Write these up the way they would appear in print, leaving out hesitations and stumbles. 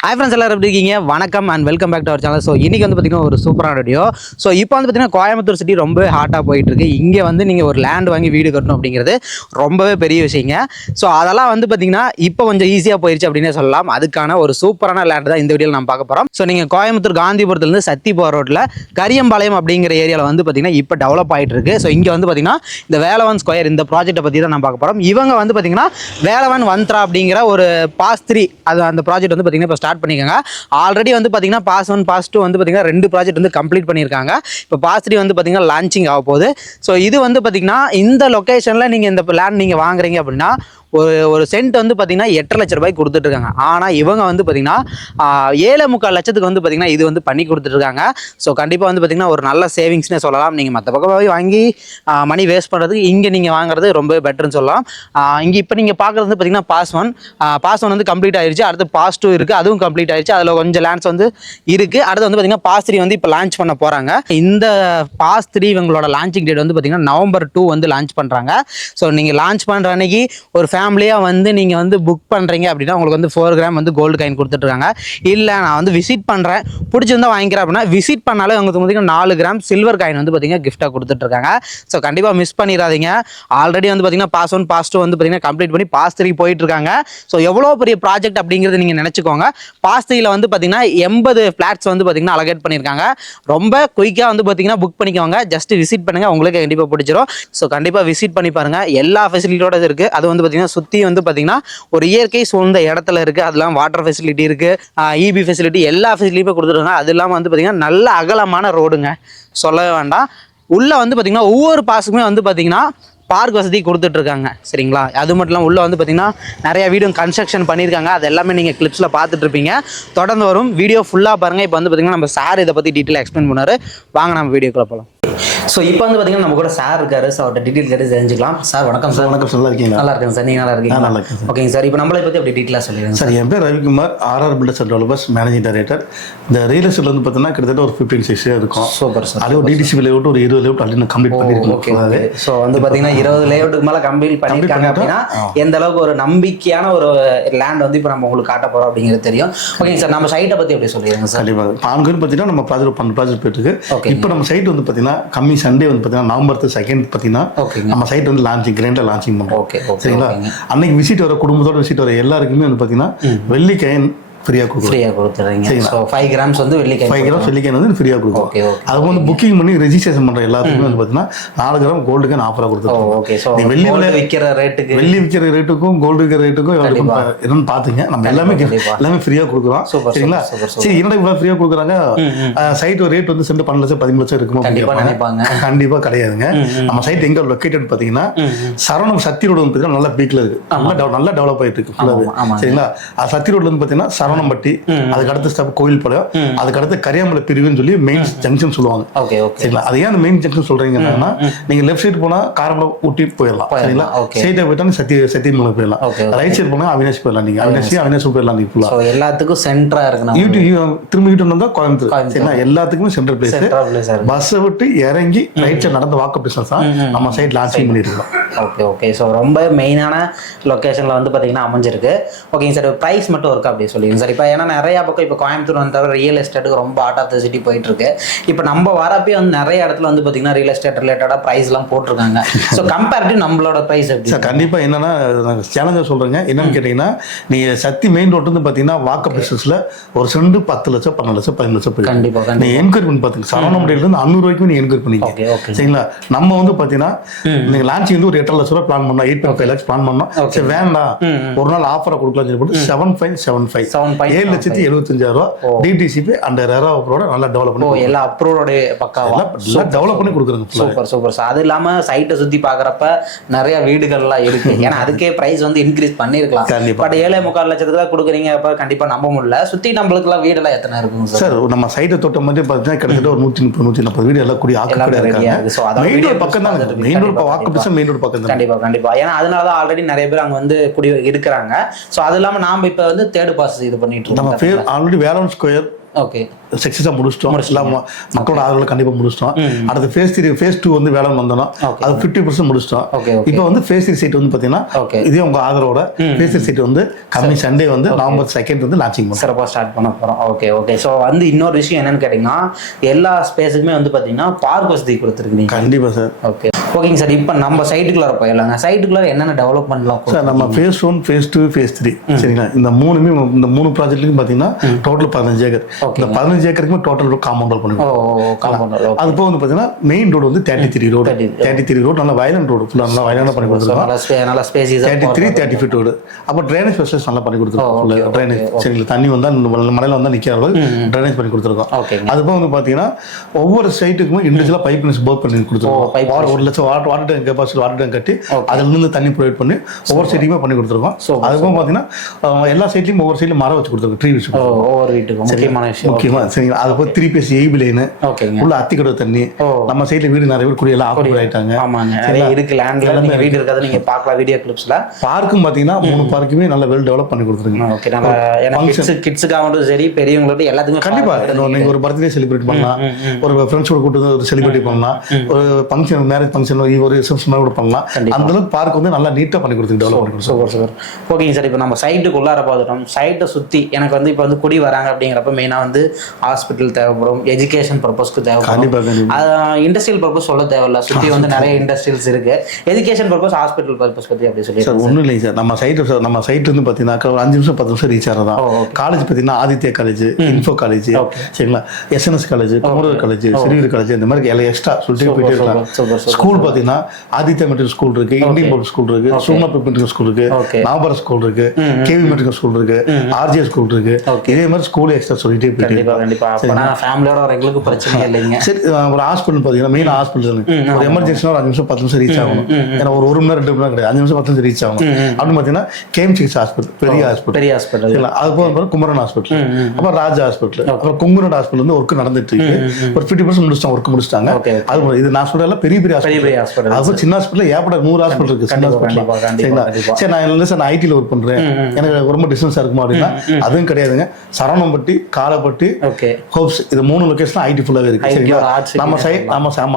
Hi friends, எல்லாரும் எப்படி இருக்கீங்க? வணக்கம் and welcome back to our channel. So இன்றைக்கி வந்து பார்த்திங்கன்னா ஒரு சூப்பரான வீடியோ. ஸோ இப்போ வந்து பார்த்திங்கன்னா கோயம்புத்தூர் சிட்டி ரொம்ப ஹாட்டாக போயிட்டுருக்கு. இங்கே வந்து நீங்கள் ஒரு லேண்ட் வாங்கி வீடு கட்டணும் அப்படிங்கிறது ரொம்பவே பெரிய விஷயங்க. ஸோ அதெல்லாம் வந்து பார்த்திங்கன்னா இப்போ கொஞ்சம் ஈஸியாக போயிடுச்சு அப்படின்னே சொல்லலாம். அதுக்கான ஒரு சூப்பரான லேண்ட் தான் இந்த வீடியோவில் நம்ம பார்க்க போகிறோம். ஸோ நீங்கள் கோயம்புத்தூர் காந்திபுரத்துலேருந்து சத்தி போகிற ரோட்டில் கரியம்பாளையம் அப்படிங்கிற ஏரியாவில் வந்து பார்த்திங்கன்னா இப்போ டெவலப் ஆகிட்டு இருக்கு. ஸோ இங்கே வந்து பார்த்திங்கன்னா இந்த வேலவன் ஸ்கொயர் இந்த ப்ராஜெக்ட்டை பற்றி தான் நம்ம பார்க்க போகிறோம். இவங்க வந்து பார்த்திங்கன்னா வேலவன் வந்த்ரா அப்படிங்கிற ஒரு பாஸ் 3 அது அந்த ப்ராஜெக்ட் வந்து பார்த்திங்கன்னா இப்போ ஸ்டார்ட் பண்ணிக்கோங்க. ஆல்ரெடி வந்து பார்த்தீங்கன்னா பாஸ் 1 பாஸ் 2 வந்து பார்த்தீங்கன்னா 2 ப்ராஜெக்ட் வந்து கம்ப்ளீட் பண்ணியிருக்காங்க. இப்போ பாஸ் 3 வந்து பார்த்தீங்கன்னா லான்ச்சிங் ஆக போகுது. ஸோ இது வந்து பார்த்தீங்கன்னா இந்த லொக்கேஷனில் நீங்கள் இந்த லேண்ட் நீங்கள் வாங்குறீங்க அப்படின்னா ஒரு சென்ட் வந்து பார்த்தீங்கன்னா 8.5 லட்ச ரூபாய்க்கு கொடுத்துட்ருக்காங்க. ஆனால் இவங்க வந்து பார்த்தீங்கன்னா 7.25 லட்சத்துக்கு வந்து பார்த்தீங்கன்னா இது வந்து பண்ணி கொடுத்துட்ருக்காங்க. ஸோ கண்டிப்பாக வந்து பார்த்தீங்கன்னா ஒரு நல்ல சேவிங்ஸ்னே சொல்லலாம். நீங்கள் மற்ற பக்கம் போய் வாங்கி மணி வேஸ்ட் பண்ணுறதுக்கு இங்கே நீங்கள் வாங்குறது ரொம்ப பெட்டர்னு சொல்லலாம். இங்கே இப்போ நீங்கள் பார்க்குறது வந்து பார்த்தீங்கன்னா பாஸ் ஒன் வந்து கம்ப்ளீட் ஆயிடுச்சு. அடுத்து பாஸ் 2 இருக்குது, அதுவும் கம்ப்ளீட் ஆயிடுச்சு. அதில் கொஞ்சம் லேண்ட்ஸ் வந்து இருக்குது. அடுத்து வந்து பார்த்தீங்கன்னா பாஸ் 3 வந்து இப்போ லான்ச் பண்ண போகிறாங்க. இந்த பாஸ் 3 இவங்களோட லான்ச்சிங் டேட் வந்து பார்த்தீங்கன்னா November 2 வந்து லான்ச் பண்ணுறாங்க. ஸோ நீங்கள் லான்ச் பண்ணுற அன்னைக்கு ஒரு ஃபேமிலியாக வந்து நீங்கள் வந்து புக் பண்ணுறீங்க அப்படின்னா உங்களுக்கு வந்து 4 கிராம் வந்து கோல்டு காயின் கொடுத்துட்ருக்காங்க. இல்லை நான் வந்து விசிட் பண்ணுறேன், பிடிச்சிருந்தா வாங்கிக்கிறேன் அப்படின்னா விசிட் பண்ணாலே உங்களுக்கு பார்த்தீங்கன்னா 4 கிராம் சில்வர் காயின் வந்து பார்த்தீங்கன்னா கிஃப்ட்டாக கொடுத்துட்ருக்காங்க. ஸோ கண்டிப்பாக மிஸ் பண்ணிடாதீங்க. ஆல்ரெடி வந்து பார்த்தீங்கன்னா பாஸ் 1 பாஸ் 2 வந்து பார்த்தீங்கன்னா கம்ப்ளீட் பண்ணி பாஸ் 3 போயிட்டுருக்காங்க. ஸோ எவ்வளோ பெரிய ப்ராஜெக்ட் அப்படிங்கிறது நீங்கள் நினச்சிக்கோங்க. பாஸ் 3ல வந்து பார்த்தீங்கன்னா 80 ஃப்ளாட்ஸ் வந்து பார்த்தீங்கன்னா அலகேட் பண்ணியிருக்காங்க. ரொம்ப குயிக்காக வந்து பார்த்தீங்கன்னா புக் பண்ணிக்கோங்க. ஜஸ்ட் விசிட் பண்ணுங்கள், உங்களுக்கு கண்டிப்பாக பிடிச்சிரும். ஸோ கண்டிப்பாக விசிட் பண்ணி பாருங்கள். எல்லா ஃபெசிலிட்டியோட இருக்குது. அது வந்து பார்த்தீங்கன்னா சுற்றி வந்து பார்த்தீங்கன்னா ஒரு இயற்கை சூழ்ந்த இடத்துல இருக்குது. அதெல்லாம் வாட்டர் ஃபெசிலிட்டி இருக்குது, இபி ஃபெசிலிட்டி, எல்லா ஃபெசிலிட்டியுமே கொடுத்துருக்காங்க. அது இல்லாமல் வந்து பார்த்தீங்கன்னா நல்ல அகலமான ரோடுங்க, சொல்லவே வேண்டாம். உள்ளே வந்து பார்த்தீங்கன்னா ஒவ்வொரு பாஸுக்குமே வந்து பார்த்தீங்கன்னா பார்க் வசதி கொடுத்துட்ருக்காங்க. சரிங்களா? அது மட்டும் இல்லாமல் உள்ளே வந்து பார்த்தீங்கன்னா நிறைய வீடு கன்ஸ்ட்ரக்ஷன் பண்ணியிருக்காங்க. அது எல்லாமே நீங்கள் கிளிப்ஸில் பார்த்துட்ருப்பீங்க. தொடர்ந்து வரும் வீடியோ ஃபுல்லாக பாருங்கள். இப்போ வந்து பார்த்தீங்கன்னா நம்ம சார் இதை பற்றி டீட்டெயிலாக எக்ஸ்பிளைன் பண்ணார். வாங்க நம்ம வீடியோக்குள்ள போகலாம். ஸோ இப்போ வந்து பார்த்தீங்கன்னா நம்ம கூட சார் இருக்காரு. ஸோ அவர்கிட்ட டீட்டெயில் கேட்டு தெரிஞ்சுக்கலாம். சார் வணக்கம். சார் வணக்கம். நல்லா இருக்கீங்க? நல்லா இருக்கேன் சார். நீங்கள் நல்லா இருக்கீங்க? நல்லா இருக்கேன் சார். ஓகேங்க சார். இப்போ நம்மளை பற்றி அப்படி டீட்டெயிலாக சொல்லிடுங்க சார். என் பேர் Ravikumar, RR filters and developers managing director. இந்த ரியல் எஸ்டேட் வந்து பார்த்தீங்கன்னா கிட்டத்தட்ட ஒரு 15 இயர்ஸ் இருக்கும். Super sir. அது ஒரு டிடிசிபி லேஅவுட் ஒரு 20 லேஅவுட் அப்படின்னு கம்ப்ளீட் பண்ணியிருக்கோம். ஓகே. ஸோ வந்து பார்த்தீங்கன்னா 20 லேஅவுட்டுக்கு மேலே கம்ப்ளீட் பண்ணியிருக்காங்க அப்படின்னா எந்த அளவுக்கு ஒரு நம்பிக்கையான ஒரு லேண்ட் வந்து இப்போ நம்ம உங்களுக்கு காட்ட போகிறோம் அப்படிங்கிறது தெரியும். ஓகேங்க சார். நம்ம சைட்டை பற்றி எப்படி சொல்லிடுங்க சார்? கண்டிப்பாக. பான்கூர் பார்த்தீங்கன்னா நம்ம ப்ராஜெக்ட் போயிட்டு இருக்கு. இப்போ நம்ம சைட் வந்து பார்த்தீங்கன்னா கம்மி சண்டே வந்து பார்த்தீங்கன்னா November 2 பார்த்தீங்கன்னா நம்ம சைட் வந்து கிராண்டா லான்ச்சிங் பண்ணுறோம். சரிங்களா? அன்னைக்கு விசிட் வர குடும்பத்தோட விசிட் வர எல்லாருக்குமே வந்து பார்த்தீங்கன்னா வெள்ளிக்காயின் ஃப்ரீயாக கொடுத்துறீங்க. ஸோ 5 கிராம்ஸ் வந்து வெள்ளிக்காய் 5 கிராம்ஸ் வெள்ளிக்காய் வந்து ஃப்ரீயாக கொடுக்கும். அது வந்து புக்கிங் பண்ணி ரெஜிஸ்ட்ரேஷன் பண்ணுற எல்லாத்துக்குமே வந்து பார்த்தீங்கன்னா 4 கிராம் கோல்டு காயின் ஆஃபராக கொடுத்துருக்கோம். வெள்ளி விற்கிற ரேட்டுக்கும் கோல்டு விற்கிற ரேட்டுக்கும் என்னன்னு பார்த்துங்க. நம்ம எல்லாமே ஃப்ரீயாக கொடுக்குறோம். சரிங்களா? சரி, என்னடா இவ்வளோ ஃப்ரீயாக கொடுக்குறாங்க, சைட் ரேட் வந்து சென்ட் 12 லட்சம் 15 லட்சம் இருக்குமோ? கண்டிப்பாக கிடையாதுங்க. நம்ம சைட் எங்கே லொக்கேட்டட் பார்த்தீங்கன்னா சரவணம் சத்தி ரோடு வந்து பார்த்தீங்கன்னா நல்லா பீக்கில் இருக்கு. நல்லா டெவலப் ஆகிட்டு இருக்கு ஃபுல்லாகவே. சரிங்களா? சத்தி ரோட்ல வந்து பார்த்தீங்கன்னா சரவணம்பட்டி, அதுக்கு அடுத்த ஸ்டெப் கோயில்பாளையம், அதுக்கு அடுத்து கரியாமலை பிரிவுன்னு சொல்லி மெயின் ஜங்ஷன் சொல்லுவாங்க. சரிங்களா? அது ஏன் அந்த மெயின் ஜங்ஷன் சொல்றீங்கன்னா நீங்க லெஃப்ட் சைடு போனா காரமலை ஊட்டி போயிடலாம். சரிங்களா? சைடா போயிட்டா சத்தியமலை போயிடலாம். ரைட் சைடு போனா அவினாஷ் போயிடலாம். நீங்க அவினாஷ் போயிடலாம். நீங்க எல்லாத்துக்கும் சென்டரா இருக்கு. திரும்ப வீட்டு வந்தா கோயம்புத்தூர். சரிங்களா? எல்லாத்துக்குமே சென்ட்ரல் பிளேஸ். பஸ்ஸை விட்டு இறங்கி ரைட் சைடு நடந்து வாக்க பிசினஸ் தான் நம்ம சைட் லான்ச்சிங் பண்ணிருக்கோம். ஓகே. ஸோ ரொம்ப மெயினான லொக்கேஷன்ல வந்து பாத்தீங்கன்னா அமைஞ்சிருக்கு. ஓகேங்க சார். பிரைஸ் மட்டும் இருக்கா அப்படியே சொல்லிடுங்க சார். இப்போ ஏன்னா நிறையா பக்கம் இப்போ கோயம்புத்தூர் வந்து தவிர ரியல் எஸ்டேட்டுக்கு ரொம்ப ஆர்ட் ஆஃப் த சிட்டி போயிட்டு இருக்கு. இப்போ நம்ம வரப்பே வந்து நிறைய இடத்துல வந்து பார்த்தீங்கன்னா ரியல் எஸ்டேட் ரிலேட்டடாக ப்ரைஸ்லாம் போட்டிருக்காங்க. ஸோ கம்பேரிட்டிவ் நம்மளோட ப்ரைஸ் எப்படி சார்? கண்டிப்பாக என்னன்னா சேலஞ்சாக சொல்கிறேங்க. என்னன்னு கேட்டிங்கன்னா நீங்கள் சத்தி மெயின் ரோட் வந்து பார்த்தீங்கன்னா வாக்க பிஸ்னஸில் ஒரு செண்டு 10 லட்சம் 12 லட்சம் 15 லட்சம் போய் கண்டிப்பாக நீங்கள் என்கொயரி பண்ணி பார்த்துங்க. சரவணம்பட்டியிலேருந்து 500 ரூபாய்க்கு நீங்கள் என்கொயரி பண்ணிங்க. சரிங்களா? நம்ம வந்து பார்த்தீங்கன்னா நீங்கள் லான்ச் வந்து ஒரு 8 லட்ச ரூபா பிளான் பண்ணோம், 8.5 lakhs பிளான் பண்ணோம். சரி வேண்டாம், ஒரு நாள் ஆஃபரை கொடுக்கலாம் சொல்லி போட்டு 7,575 7,75,000 டிடிசிபி அண்ட் ரெராவோட நல்லா டெவலப் பண்ணி எல்லா அப்ரூவோட பக்காவா டெவலப் பண்ணி கொடுக்குறாங்க. Super sir. அது இல்லாம சைட்டை சுத்தி பாக்குறப்ப நிறைய வீடுகள்லாம் இருக்கு. ஏன்னா அதுக்கே பிரைஸ் வந்து இன்க்ரீஸ் பண்ணிருக்கலாம். பட் 7.25 லட்சத்துக்கு தான் கொடுக்குறீங்க. அப்ப கண்டிப்பா நம்ப முடியல. சுத்தி நம்மளுக்கு எல்லாம் வீடு எல்லாம் எத்தனை இருக்கும் சார்? நம்ம சைட்டை தொட்ட மாதிரி பார்த்தீங்கன்னா கிட்டத்தட்ட ஒரு 130-140 வீடு எல்லாம் கூடிய ஆக்கிரமிப்பு இருக்காங்க. மெயின் ரோட் பக்கம் தான். மெயின் ரோட் வாக்கு பிசம் மெயின் ரோட் பக்கம் தான். கண்டிப்பா. ஏன்னா அதனாலதான் ஆல்ரெடி நிறைய பேர் அங்க வந்து குடி இருக்கிறாங்க. சோ அது இல்லாம நாம இப்ப வந்து தேர்ட் பாஸ் இது பண்ணிட்டு இருக்கோம். ஆல்ரெடி வேலவன் ஸ்கொயர் ஓகே சக்ஸஸாக முடிச்சிட்டோம். எல்லாம் மக்களோட ஆதரவு கண்டிப்பாக முடிச்சிட்டோம். அடுத்து ஃபேஸ் 3 ஃபேஸ் 2 வந்து வேலை வந்தோம். அது 50% முடிச்சிட்டோம். இப்போ வந்து ஃபேஸ் 3 சைட் வந்து பார்த்தீங்கன்னா இதே உங்க ஆதரவோட ஃபேஸ் 3 சைட் வந்து கம்மி சண்டே வந்து நவம்பர் 2 வந்து லான்ச்சிங் பண்ணுறோம். சிறப்பாக ஸ்டார்ட் பண்ண போகிறோம். Okay okay. ஸோ வந்து இன்னொரு விஷயம் என்னன்னு கேட்டிங்கன்னா எல்லா ஸ்பேஸுக்குமே வந்து பார்த்தீங்கன்னா பார்க் வசதி கொடுத்துருக்கீங்க. கண்டிப்பாக சார். ஓகே ஓகேங்க சார். இப்போ நம்ம சைட்டுக்குள்ளார போயிடலாங்க. சைட்டுக்குள்ளார என்னென்ன டெவலப்மெண்ட்லாம் சார் நம்ம ஃபேஸ் 1 ஃபேஸ் 2 ஃபேஸ் 3 சரிங்களா, இந்த மூணுமே இந்த 3 ப்ராஜெக்ட்லையும் பார்த்தீங்கன்னா டோட்டல் 15 ஏக்கர். இந்த 15 ஏக்கருக்குமே டோட்டல் காம்பவுண்ட் பண்ணிருக்கோம். அது போக வந்து பார்த்தீங்கன்னா மெயின் ரோடு வந்து 33 ரோடு நல்ல வயலண்ட் ரோடு, ஃபுல்லாக நல்லா வயலண்டாக பண்ணி கொடுத்துருக்கோம். நல்லா ஸ்பேஸ் 30 ஃபீட் ரோடு. அப்போ ட்ரைனேஜ் ஸ்பெஷலிஸ்ட் நல்லா பண்ணி கொடுத்துருக்கோம். ட்ரைனேஜ் சரிங்களா, தண்ணி வந்தால் மழையில் வந்தால் நிற்கிற அளவுக்கு ட்ரைனேஜ் பண்ணி கொடுத்துருக்கோம். அது போக வந்து பார்த்தீங்கன்னா ஒவ்வொரு சைட்டுக்குமே இண்டிவிஜுவலாக பைப் லைன்ஸ் போர் பண்ணி கொடுத்துருக்கோம். 1 லட்சம் water tank capacity water tank கட்டி அதிலிருந்து தண்ணி ப்ரொவைட் பண்ணி ஒவ்வொரு சைட்டுக்குமே பண்ணி கொடுத்துருக்கோம். அதுவும் பார்த்தீங்கன்னா எல்லா சைட்லையும் ஒவ்வொரு சைட்லையும் மரம் வச்சு கொடுத்துருக்கோம். ட்ரீ வச்சு ஒவ்வொரு வீட்டுக்கு முக்கியமா சரிங்களா. அது போய் 3 பேஸ் ஏபி லைனு உள்ள அத்திக்கடை தண்ணி. நம்ம சைட்ல வீடு நிறைய பேர் குடியெல்லாம் ஆக்குபை ஆயிட்டாங்க. இருக்கு லேண்ட்ல நீங்க வீடு இருக்காது, நீங்க பார்க்கலாம் வீடியோ கிளிப்ஸ்ல. பார்க்கும் பாத்தீங்கன்னா 3 பார்க்குமே நல்ல வெல் டெவலப் பண்ணி கொடுத்துருங்க. ஓகே. நம்ம கிட்ஸுக்காகவும் சரி பெரியவங்களோட எல்லாத்துக்கும் கண்டிப்பா நீங்க ஒரு பர்த்டே செலிப்ரேட் பண்ணலாம், ஒரு ஃப்ரெண்ட்ஸோட கூட்டு ஒரு செலிப்ரேட் பண்ணலாம், ஒரு ஃபங்க்ஷன் மேரேஜ் ஃபங்க்ஷன் ஒரு ரிசப்ஷன் கூட பண்ணலாம். அந்த அளவுக்கு பார்க் வந்து நல்லா நீட்டா பண்ணி கொடுத்து டெவலப் பண்ணி கொடுத்துருக்கோம். ஓகேங்க சார். இப்போ நம்ம சைட்டுக்குள்ளார பார்த்துட்டோம். சைட்டை சுற்றி எனக்கு வந்து இப்போ வந்து குடி வராங்க அப்படிங்கிறப்ப மெயினாக வந்து ஹாஸ்பிட்டல் தேவைப்படும், எஜுகேஷன் பர்பஸ்க்கு தேவைப்படும், இண்டஸ்ட்ரியல் பர்பஸ் சொல்ல தேவையில்ல. சுற்றி வந்து நிறைய இண்டஸ்ட்ரியல்ஸ் இருக்கு. எஜுகேஷன் பர்பஸ் ஹாஸ்பிட்டல் பர்பஸ் பற்றி அப்படி சொல்லி சார் ஒன்றும் இல்லைங்க சார். நம்ம சைட் வந்து பார்த்தீங்கன்னா ஒரு 5 நிமிஷம் 10 நிமிஷம் ரீச் ஆகிறதா. காலேஜ் பார்த்தீங்கன்னா ஆதித்யா காலேஜ், இன்ஃபோ காலேஜ் சரிங்களா, எஸ்என்எஸ் காலேஜ், குமரர் காலேஜ், சிறுவர் காலேஜ், இந்த மாதிரி எல்லாம் எக்ஸ்ட்ரா சொல்லிட்டு போயிட்டே இருக்கலாம். ஸ்கூல் பார்த்தீங்கன்னா ஆதித்யா மெட்ரிக் ஸ்கூல் இருக்கு, இந்தியன் பப்ளிக் ஸ்கூல் இருக்கு, சூர்ணா மெட்ரிக் ஸ்கூல் இருக்கு, நாபர ஸ்கூல் இருக்கு, கேவி மெட்ரிக் ஸ்கூல் இருக்கு, ஆர்ஜே ஸ்கூல் இருக்கு. இதே மாதிரி ஸ்கூல் எக்ஸ்ட்ரா சொல்லிட்டே போயிட்டு பிரச்சனை இல்லைங்க. சரி, ஒரு ஹாஸ்பிட்டல் பார்த்தீங்கன்னா மெயின் ஹாஸ்பிட்டல் ஒரு எமர்ஜென்சினா ஒரு 5 நிமிஷம் 10 நிமிஷம் ரீச் ஆகணும். ஏன்னா ஒரு 1 மணி நேரம் 2 மணி நேரம் கிடையாது, 5 நிமிஷம் 10 நிமிஷம் ரீச் ஆகணும். அப்படின்னு பார்த்தீங்கன்னா கேஎம்சிஹெச் ஹாஸ்பிட்டல் பெரிய ஹாஸ்பிட்டல். அது போக குமரன் ஹாஸ்பிட்டல், அப்புறம் ராஜா ஹாஸ்பிட்டல், அப்புறம் கொங்குநாடு ஹாஸ்பிட்டல் வந்து ஒர்க் நடந்துட்டு இருக்கு. ஒரு 50% முடிச்சிட்டாங்க, ஒர்க் முடிச்சிட்டாங்க. அது இது நான் சொல்றேன் பெரிய ஹாஸ்பிட்டல். அது சின்ன ஹாஸ்பிட்டல் ஏப்பட 100 ஹாஸ்பிட்டல் இருக்கு. சின்ன ஹாஸ்பிட்டல் சரிங்களா. சரி, நான் இல்லை சார் நான் ஐடியில் ஒர்க் பண்றேன், எனக்கு ரொம்ப டிஸ்டன்ஸா இருக்குமா அப்படின்னா அதுவும் கிடையாதுங்க. சரவணம்பட்டி, காலப்பட்டி, ஹோப்ஸ், இது 3 லொகேஷன் ஐடி ஃபுல்லாவே இருக்கு. சரிங்களா.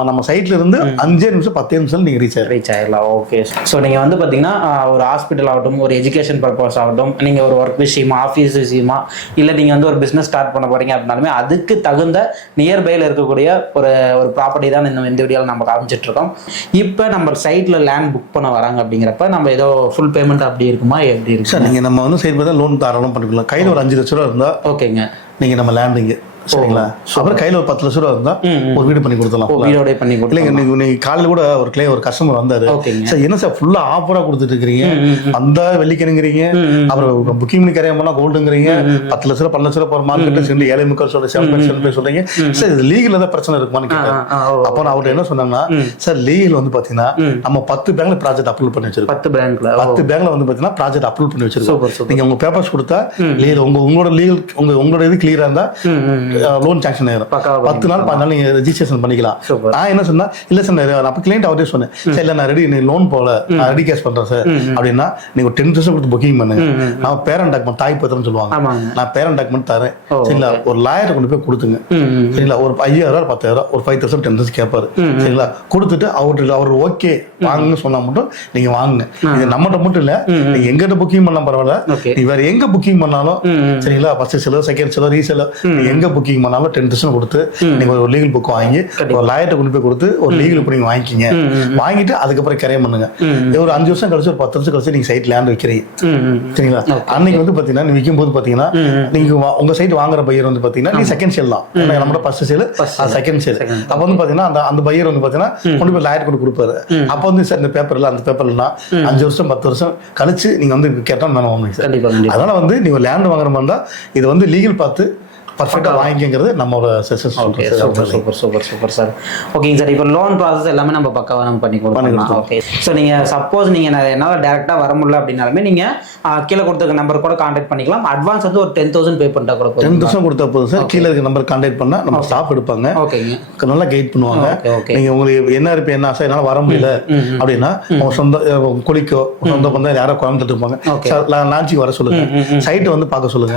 நம்ம சைட்ல இருந்து 5 நிமிஷம் 10 நிமிஷம் நீங்க ரீச் ஆயிடலாம். ஓகே. ஸோ நீங்க வந்து பாத்தீங்கன்னா ஒரு ஹாஸ்பிட்டல் ஆகட்டும், ஒரு எஜுகேஷன் பர்பஸ் ஆகட்டும், நீங்க ஒரு ஒர்க் விஷயமா, ஆஃபீஸ் விஷயமா, இல்ல நீங்க வந்து ஒரு பிசினஸ் ஸ்டார்ட் பண்ண போறீங்க அப்படின்னாலுமே அதுக்கு தகுந்த நியர்பைல இருக்கக்கூடிய ஒரு ப்ராப்பர்ட்டி தான் இந்த வீடியோவில் நம்ம காமிச்சிட்டு இருக்கோம். இப்போ நம்ம சைட்ல லேண்ட் புக் பண்ண வராங்க அப்படிங்கிறப்ப நம்ம ஏதோ ஃபுல் பேமெண்ட் அப்படி இருக்குமா, எப்படி இருக்கு சார்? நீங்க நம்ம வந்து சைட் பார்த்தா லோன் தாராளம் பண்ணிக்கலாம். கையில் ஒரு 5 லட்ச ரூபா இருந்தா ஓகேங்க, நீங்க நம்ம லேண்டிங்க சரிங்களா. அப்புறம் கையில ஒரு 10 லட்ச ரூபா இருந்தா ஒரு வீடு பண்ணி கொடுத்துலாம். வீடோட பண்ணி கொடுத்தீங்க. நீங்க காலையில கூட ஒரு கஸ்டமர் வந்தாரு, சார் என்ன சார் ஃபுல்லா ஆஃபரா கொடுத்துட்டு இருக்கீங்க, அந்த வெள்ளிக்கிழங்குறீங்க, அப்புறம் புக்கிங் பண்ணி கரையா போனா கோல்டுங்கிறீங்க, 10 லட்ச ரூபா 12 லட்ச ரூபா போற மார்க்கெட் சேர்ந்து 7.25 சொல்றீங்க. சார் இது லீகல் ஏதாவது பிரச்சனை இருக்குமான்னு கேட்டாரு. அப்போ நான் அவர்கிட்ட என்ன சொன்னாங்கன்னா, சார் லீகல் வந்து பாத்தீங்கன்னா நம்ம 10 பேங்க்ல ப்ராஜெக்ட் அப்ரூவ் பண்ணி வச்சிருக்கோம். 10 பேங்க்ல வந்து பாத்தீங்கன்னா ப்ராஜெக்ட் அப்ரூவ் பண்ணி வச்சிருக்கோம். நீங்க உங்க பேப்பர்ஸ் கொடுத்தா லீகல் உங்களோட லீகல் உங்களோட இது கிளியரா இருந்தா லோன் சாங்ஷன் ஆயிரும். 10 நாள் 15 நாள் நீங்க ரெஜிஸ்ட்ரேஷன் பண்ணிக்கலாம். நான் என்ன சொன்னா, இல்ல சார் அப்ப கிளைண்ட் அவரே சொன்னேன், சார் இல்ல நான் ரெடி, நீ லோன் போல நான் ரெடி கேஷ் பண்றேன் சார் அப்படின்னா நீங்க ஒரு 10% கொடுத்து புக்கிங் பண்ணுங்க. நான் பேரண்ட் டாக்குமெண்ட் தாய் பத்திரம் சொல்லுவாங்க, நான் பேரண்ட் டாக்குமெண்ட் தரேன் சரிங்களா. ஒரு லாயரை கொண்டு போய் கொடுத்துங்க சரிங்களா. ஒரு 5000 10,000 ஒரு 5% 10% கேட்பாரு சரிங்களா. கொடுத்துட்டு அவர் ஓகே வாங்குன்னு சொன்னா மட்டும் நீங்க வாங்குங்க. இது நம்மகிட்ட மட்டும் இல்ல, நீங்க எங்கிட்ட புக்கிங் பண்ணலாம் பரவாயில்ல, நீ வேற எங்க புக்கிங் பண்ணாலும் சரிங்களா. ஃபர்ஸ்ட் செலவு, செகண்ட் செலவு, ரீசெலவு, நீங்க எங்க புக்கிங் பண்ணாலும் 10% கொடுத்து நீங்க ஒரு லீகல் புக் வாங்கி ஒரு லாயர்ட்ட கொண்டு போய் கொடுத்து ஒரு லீகல் புக் நீங்க வாங்கிக்கிங்க. வாங்கிட்டு அதுக்கப்புறம் கிரையம் பண்ணுங்க. ஒரு 5 வருஷம் கழிச்சு ஒரு 10 வருஷம் கழிச்சு நீங்க சைட் லேண்ட் வைக்கிறீங்க சரிங்களா. அன்னைக்கு வந்து பாத்தீங்கன்னா நீ விற்கும் போது பாத்தீங்கன்னா நீங்க உங்க சைட் வாங்குற பையர் வந்து பாத்தீங்கன்னா நீ செகண்ட் சேல் தான், நம்மளோட ஃபர்ஸ்ட் சேல் செகண்ட் சேல். அப்ப வந்து பாத்தீங்கன்னா அந்த பையர் வந்து பாத்தீங்கன்னா கொண்டு போய் லாயர் கொண்டு கொடுப்பாரு. அப்ப வந்து சார் இந்த பேப்பர்ல அந்த பேப்பர்லாம் 5 வருஷம் 10 வருஷம் கழிச்சு நீங்க வந்து கேட்டா நான் வாங்குவீங்க சார். அதனால வந்து நீங்க லேண்ட் வாங்குற மாதிரி இருந்தா இது வந்து லீகல் பார்த்து பர்ஃபெக்ட்டா வாங்கிக்கிறது நம்மளோட சக்சஸ். Okay, super sir. ஓகேங்க சார். இப்போ லோன் ப்ராசஸ் எல்லாமே நம்ம பக்காவா நம்ம பண்ணி கொடுக்கலாம். ஓகே. ஸோ நீங்க சப்போஸ் நீங்க என்னால டைரக்டா வர முடியல அப்படின்னாலுமே நீங்க கீழே கொடுத்த நம்பர் கூட கான்டாக்ட் பண்ணிக்கலாம். அட்வான்ஸ் வந்து ஒரு 10,000 பே பண்ணிட்டா கூட 10,000 கொடுத்தா போதும் சார். கீழே இருக்க நம்பர் கான்டாக்ட் பண்ணா நம்ம ஸ்டாஃப் எடுப்பாங்க. ஓகேங்க. நல்லா கைட் பண்ணுவாங்க. நீங்க உங்களுக்கு என்ன இருப்ப என்ன ஆசை என்னால வர முடியல அப்படின்னா உங்க சொந்த குளிக்கோ சொந்த பந்தம் யாரோ கோயம்புத்தூர் இருப்பாங்க, லான்ச்சிங் வர சொல்லுங்க, சைட்டை வந்து பார்க்க சொல்லுங்க,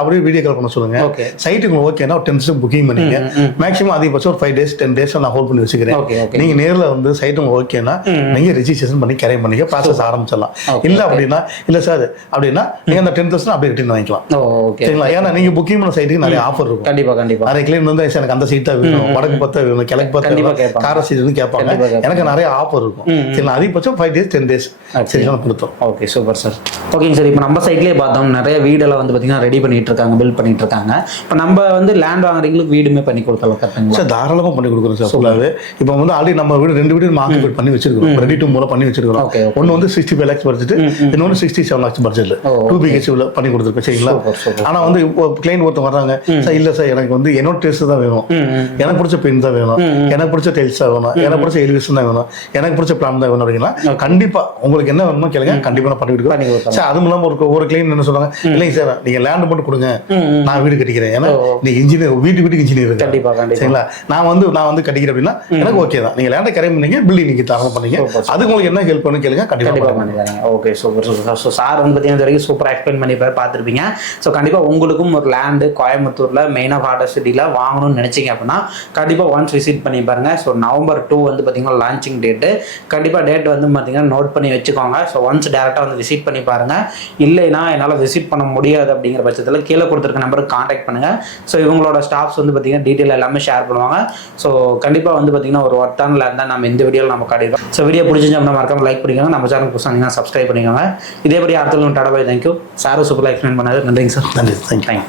அவரே வீடியோ கால் பண்ண சொல்லுங்க. சைட்டு உங்களுக்கு ஓகேனா ஒரு 10 days புக்கிங் பண்ணிங்க. மேக்ஸிமம் அதிகபட்சம் ஒரு 5 days 10 days நான் ஹோல்ட் பண்ணி வச்சுக்கிறேன். நீங்க நேர்ல வந்து சைட் உங்களுக்கு ஓகேனா நீங்க ரெஜிஸ்ட்ரேஷன் பண்ணி கேரி பண்ணிக்க ப்ராசஸ் ஆரம்பிச்சிடலாம். இல்ல அப்படின்னா இல்ல சார் அப்படின்னா நீங்க அந்த 10,000 அப்படியே ரிட்டர்ன் வாங்கிக்கலாம். சரிங்களா? ஏன்னா நீங்க புக்கிங் பண்ண சைட்டுக்கு நிறைய ஆஃபர் இருக்கும். கண்டிப்பா நிறைய கிளைண்ட் வந்து எனக்கு அந்த சைட் தான் வேணும், வடக்கு பத்த வேணும், கிழக்கு பத்த கார சைட் கேட்பாங்க. எனக்கு நிறைய ஆஃபர் இருக்கும். சரிங்களா? அதிகபட்சம் 5 days 10 days சரிங்களா கொடுத்தோம். Okay super sir. ஓகேங்க சார். இப்போ நம்ம சைட்லேயே பார்த்தோம் நிறைய வீடெல்லாம் வந்து பார்த்தீங்கன்னா ரெடி பண்ணிட்டு இருக்காங்க, பில்ட் பண்ணிட்டு இருக்காங்க. இப்போ நம்ம வந்து லேண்ட் வாங்குறவங்களுக்கு வீடுமே பண்ணி கொடுத்தலாம் கரெக்டுங்களா சார்? தாராளமாக பண்ணி கொடுக்குறோம் சார். ஃபுல்லாகவே இப்போ வந்து ஆல்ரெடி நம்ம வீடு 2 வீடு ஆக்குபேட் பண்ணி வச்சிருக்கோம். ரெடி டு மூலம் பண்ணி வச்சிருக்கோம். ஒன்று வந்து 65 lakhs பட்ஜெட், இன்னொன்று 67 lakhs பட்ஜெட்ல 2 BHK பண்ணி கொடுத்துருக்கோம். சரிங்களா? ஆனா வந்து கிளைண்ட் ஒருத்தர் வர்றாங்க, சார் இல்ல சார் எனக்கு வந்து என்னோட டேஸ்ட் தான் வேணும், எனக்கு பிடிச்ச பெயிண்ட் தான் வேணும், எனக்கு பிடிச்ச டைல்ஸ் தான் வேணும், எனக்கு பிடிச்ச எலிவேஷன் தான் வேணும், எனக்கு பிடிச்ச பிளான் தான் வேணும் அப்படின்னா கண்டிப்பா உங்களுக்கு என்ன வேணுமோ கேளுங்க, கண்டிப்பா நான் பண்ணி கொடுக்குறேன் சார். அதுவும் இல்லாம ஒரு கிளைண்ட் என்ன சொல்றாங்க, இல்லைங்க சார் நீங்க லேண்ட் மட்டும் கொடுங்க நான் வீடு கட்டிக்கிறேன். ஏன்னா நீங்க இன்ஜினியர் வீட்டுக்கு இன்ஜினியர் சரிங்களா? நான் வந்து கட்டிக்கிறேன் அப்படின்னா எனக்கு ஓகே தான். நீங்க லேண்டை கரை பண்ணீங்க, பில்டிங் நீங்க தரம் பண்ணீங்க, அதுக்கு உங்களுக்கு என்ன ஹெல்ப் பண்ணு கேளுங்க, கண்டிப்பா பண்ணிடுறாங்க. Okay super super. So sir வந்து பார்த்தீங்கன்னா வரைக்கும் சூப்பராக எக்ஸ்பிளைன் பண்ணி பார்த்துருப்பீங்க. ஸோ கண்டிப்பாக உங்களுக்கும் ஒரு லேண்டு கோயம்புத்தூரில் மெயின் ஆஃப் ஹார்டர் சிட்டியில் வாங்கணும்னு நினச்சிங்க அப்படின்னா கண்டிப்பாக ஒன்ஸ் விசிட் பண்ணி பாருங்க. ஸோ November 2 வந்து பார்த்தீங்கன்னா லான்ச்சிங் டேட்டு. கண்டிப்பாக டேட் வந்து பார்த்தீங்கன்னா நோட் பண்ணி வச்சுக்கோங்க. ஸோ ஒன்ஸ் டேரெக்டாக வந்து விசிட் பண்ணி பாருங்க. இல்லைன்னா என்னால் விசிட் பண்ண முடியாது அப்படிங்கிற பட்சத்தில் கீழே கொடுத்துருக்க நம்பருக்கு காண்டாக்ட் பண்ணுங்க. ஸோ இவங்களோட ஸ்டாஃப்ஸ் வந்து பார்த்தீங்கன்னா டீட்டெயில் எல்லாமே ஷேர் பண்ணுவாங்க. ஸோ கண்டிப்பாக வந்து பார்த்தீங்கன்னா ஒரு ஒர்த்தான லேண்ட் தான் நம்ம இந்த வீடியோவில் நம்ம காட்டிடுவோம். ஸோ வீடியோ பிடிச்சிச்சு அப்படின்னா மறக்காம லைக் பண்ணிக்கோங்க. நம்ம சேனல் புதுசாக சப்ஸ்கிரைப் பண்ணிக்கோங்க. இதே மாதிரி அடுத்த டாடா பாய். தேங்க்யூ. சாரும் சூப்பராக எக்ஸ்பிளைன் பண்ணாரு. நன்றிங்க சார். நன்றி. தேங்க்யூ.